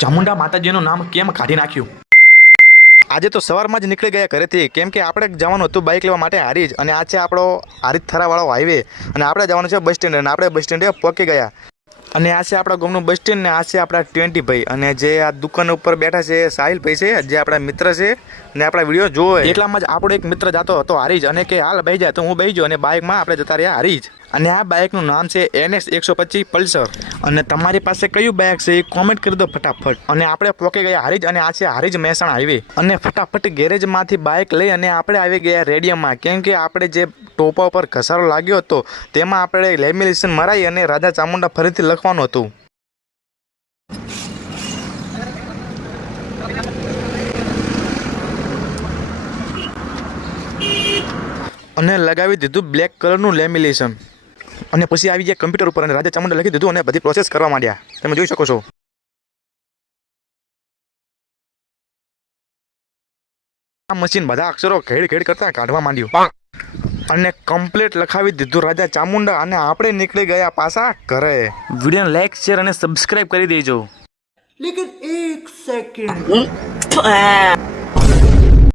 ચામુંડા માતાજીનું નામ કેમ કાઢી નાખ્યું? આજે તો સવારમાં જ નીકળી ગયા ઘરેથી, કેમ કે આપણે જવાનું હતું બાઇક લેવા માટે હારીજ, અને આ છે આપણો હારીજ થરાવાળો હાઈવે, અને આપણે જવાનું છે બસ સ્ટેન્ડ, અને આપણે બસ સ્ટેન્ડે પહોંચી ગયા. અને આ છે આપણા ગામનું બસ સ્ટેન્ડ, ને આ છે આપણા 20 ભાઈ, અને જે આ દુકાન ઉપર બેઠા છે સાહિલ ભાઈ છે, જે આપણા મિત્ર છે ને આપણા વિડીયો જોવે. એટલામાં જ આપણો એક મિત્ર જતો હતો હારીજ, અને કે હાલ બેસી જાય, તો હું બેસી ગયો અને બાઇકમાં આપણે જતા રહ્યા હારીજ. અને આ બાઇકનું નામ છે NS 125 પલ્સર. અને તમારી પાસે કયું બાઇક છે એ કોમેન્ટ કરી દો ફટાફટ. અને આપણે પહોંચી ગયા હારીજ, અને આ છે હારીજ મહેસાણા હાઈવે. અને ફટાફટ ગેરેજમાંથી બાઇક લઈ અને આપણે આવી ગયા રેડિયમમાં, કેમ કે આપણે જે ટોપા ઉપર ઘસારો લાગ્યો હતો તેમાં આપણે લેમિનેશન મરાઈ અને રાજા ચામુંડા ફરીથી લખવાનું હતું. અને લગાવી દીધું બ્લેક કલરનું લેમિનેશન, અને પછી આવી ગયા કમ્પ્યુટર ઉપર અને રાજા ચામુંડા લખી દીધું, અને બધી પ્રોસેસ કરવા માંડ્યા. તમે જોઈ શકો છો. આ મશીન બધા અક્ષરો ઘેડ ઘેડ કરતા કાઢવા માંડ્યું, અને કમ્પ્લીટ લખાવી દીધું રાજા ચામુંડા, અને આપણે નીકળી ગયા પાછા ઘરે. વિડીયોને લાઈક, શેર અને સબસ્ક્રાઇબ કરી દેજો. लेकिन एक सेकंड